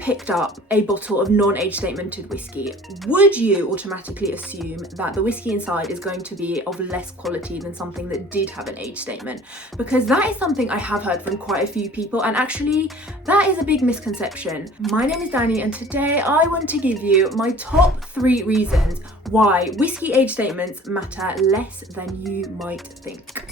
picked up a bottle of non-age statemented whiskey, would you automatically assume that the whiskey inside is going to be of less quality than something that did have an age statement? Because that is something I have heard from quite a few people, and actually that is a big misconception. My name is Dani, and today I want to give you my top 3 reasons why whiskey age statements matter less than you might think.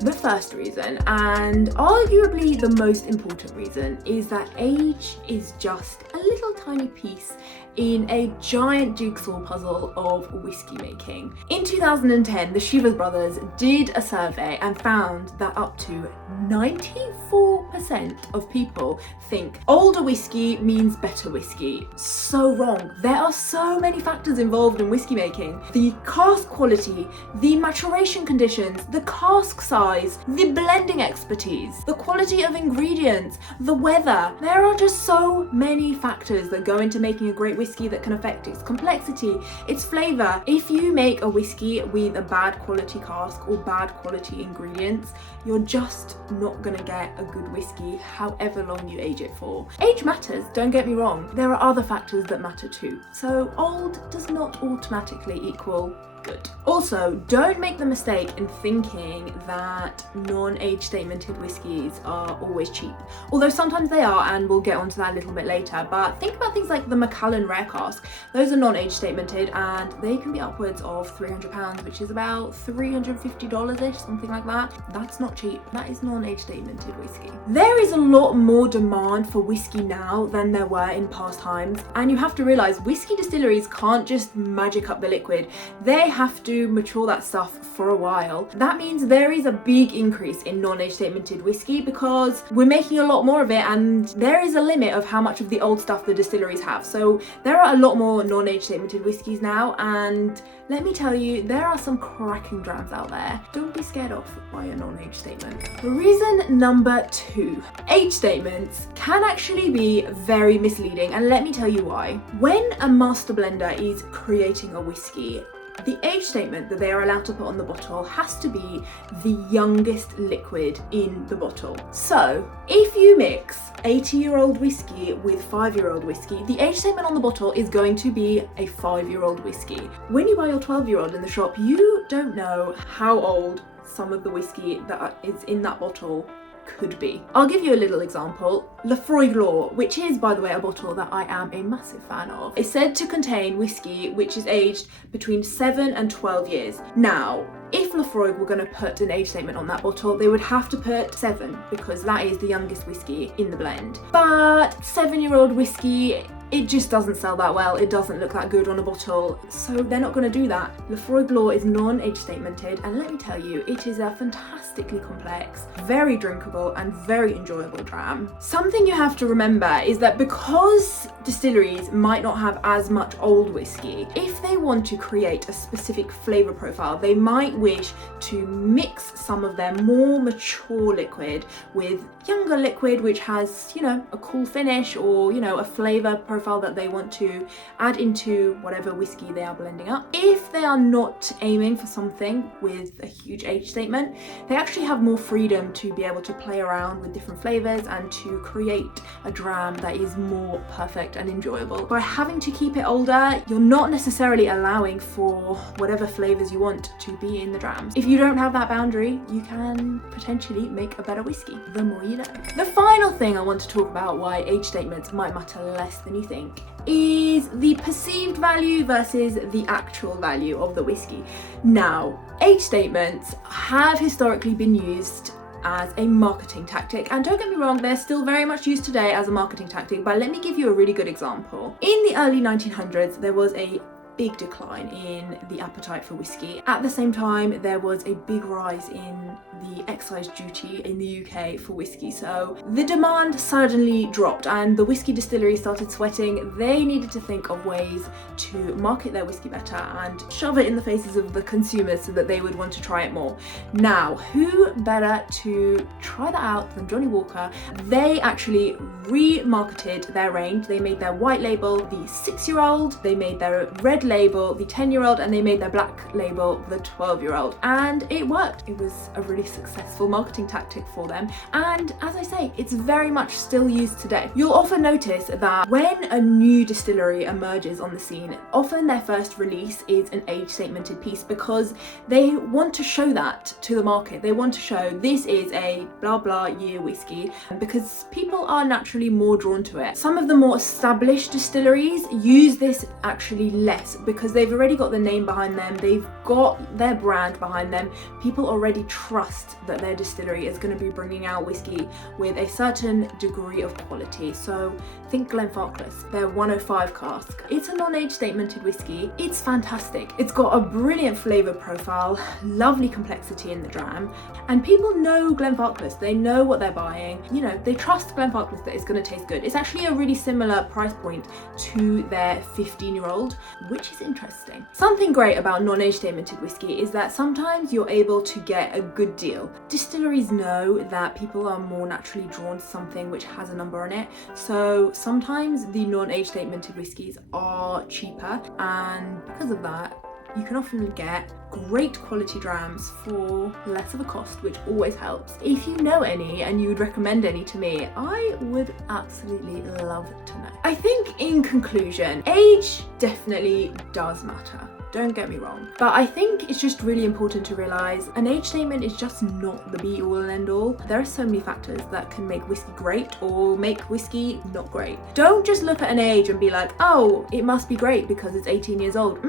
The first reason, and arguably the most important reason, is that age is just a little tiny piece in a giant jigsaw puzzle of whiskey making. In 2010, the Shivers brothers did a survey and found that up to 94% of people think older whiskey means better whiskey. So wrong. There are so many factors involved in whiskey making. The cask quality, the maturation conditions, the cask size, the blending expertise, the quality of ingredients, the weather. There are just so many factors that go into making a great whiskey that can affect its complexity, its flavour. If you make a whiskey with a bad quality cask or bad quality ingredients, you're just not gonna get a good whiskey however long you age it for. Age matters, don't get me wrong. There are other factors that matter too. So old does not automatically equal good. Also, don't make the mistake in thinking that non-age statemented whiskies are always cheap. Although sometimes they are, and we'll get onto that a little bit later, but think about things like the Macallan Rare Cask. Those are non-age statemented and they can be upwards of £300, which is about $350-ish, something like that. That's not cheap. That is non-age statemented whiskey. There is a lot more demand for whiskey now than there were in past times, and you have to realise whiskey distilleries can't just magic up the liquid. They have to mature that stuff for a while. That means there is a big increase in non-age statemented whiskey because we're making a lot more of it, and there is a limit of how much of the old stuff the distilleries have. So there are a lot more non-age statemented whiskies now, and let me tell you, there are some cracking drams out there. Don't be scared off by a non-age statement. Reason number 2, age statements can actually be very misleading, and let me tell you why. When a master blender is creating a whiskey, the age statement that they are allowed to put on the bottle has to be the youngest liquid in the bottle. So if you mix 80-year-old whiskey with 5-year-old whiskey, the age statement on the bottle is going to be a 5-year-old whiskey. When you buy your 12-year-old in the shop, you don't know how old some of the whiskey that is in that bottle could be. I'll give you a little example. Lefroy Law, which is, by the way, a bottle that I am a massive fan of, is said to contain whiskey which is aged between 7 and 12 years. Now, if Lefroy were going to put an age statement on that bottle, they would have to put 7 because that is the youngest whiskey in the blend. But 7-year-old whiskey, it just doesn't sell that well. It doesn't look that good on a bottle, so they're not going to do that. Lefroy Law is non-age statemented, and let me tell you, it is a fantastically complex, very drinkable and very enjoyable dram. Something you have to remember is that because distilleries might not have as much old whiskey, if they want to create a specific flavour profile, they might wish to mix some of their more mature liquid with younger liquid which has, you know, a cool finish or, you know, a flavour profile that they want to add into whatever whiskey they are blending up. If they are not aiming for something with a huge age statement, they actually have more freedom to be able to play around with different flavours and to create a dram that is more perfect and enjoyable. By having to keep it older, you're not necessarily allowing for whatever flavours you want to be in the drams. If you don't have that boundary, you can potentially make a better whiskey. The more you know. The final thing I want to talk about why age statements might matter less than you think is the perceived value versus the actual value of the whiskey. Now, age statements have historically been used as a marketing tactic, and don't get me wrong, they're still very much used today as a marketing tactic, but let me give you a really good example. In the early 1900s, there was a big decline in the appetite for whiskey. At the same time, there was a big rise in the excise duty in the UK for whiskey, so the demand suddenly dropped and the whiskey distilleries started sweating. They needed to think of ways to market their whiskey better and shove it in the faces of the consumers so that they would want to try it more. Now, who better to try that out than Johnny Walker? They actually remarketed their range. They made their white label the 6-year-old, they made their red label the 10-year-old, and they made their black label the 12-year-old, and it worked. It was a really successful marketing tactic for them, and as I say, It's very much still used today. You'll often notice that when a new distillery emerges on the scene, often their first release is an age statemented piece because they want to show that to the market. They want to show this is a blah blah year whiskey because people are naturally more drawn to it. Some of the more established distilleries use this actually less because they've already got the name behind them, they've got their brand behind them. People already trust that their distillery is going to be bringing out whiskey with a certain degree of quality. So think Glenfarclas, their 105 cask. It's a non-age statemented whiskey. It's fantastic. It's got a brilliant flavour profile, lovely complexity in the dram, and people know Glenfarclas. They know what they're buying. You know, they trust Glenfarclas that it's going to taste good. It's actually a really similar price point to their 15-year-old, which is interesting. Something great about non-age statemented whiskey is that sometimes you're able to get a good deal. Distilleries know that people are more naturally drawn to something which has a number on it, so sometimes the non-age statemented whiskies are cheaper, and because of that you can often get great quality drams for less of a cost, which always helps. If you know any and you would recommend any to me, I would absolutely love to know. I think in conclusion, age definitely does matter. Don't get me wrong, but I think it's just really important to realise an age statement is just not the be all and end all. There are so many factors that can make whiskey great or make whiskey not great. Don't just look at an age and be like, oh, it must be great because it's 18 years old.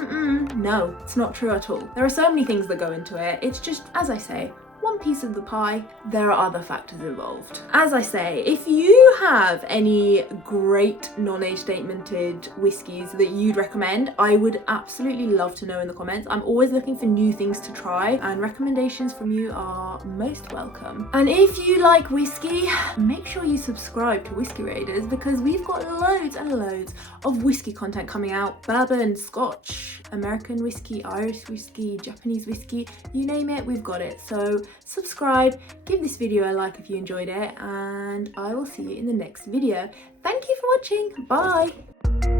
No, it's not true at all. There are so many things that go into it. It's just, as I say, one piece of the pie. There are other factors involved. As I say, if you have any great non-age statemented whiskies that you'd recommend, I would absolutely love to know in the comments. I'm always looking for new things to try, and recommendations from you are most welcome. And if you like whiskey, make sure you subscribe to Whiskey Raiders because we've got loads and loads of whiskey content coming out. Bourbon, Scotch, American whiskey, Irish whiskey, Japanese whiskey, you name it, we've got it. So subscribe, give this video a like if you enjoyed it, and I will see you in the next video. Thank you for watching. Bye.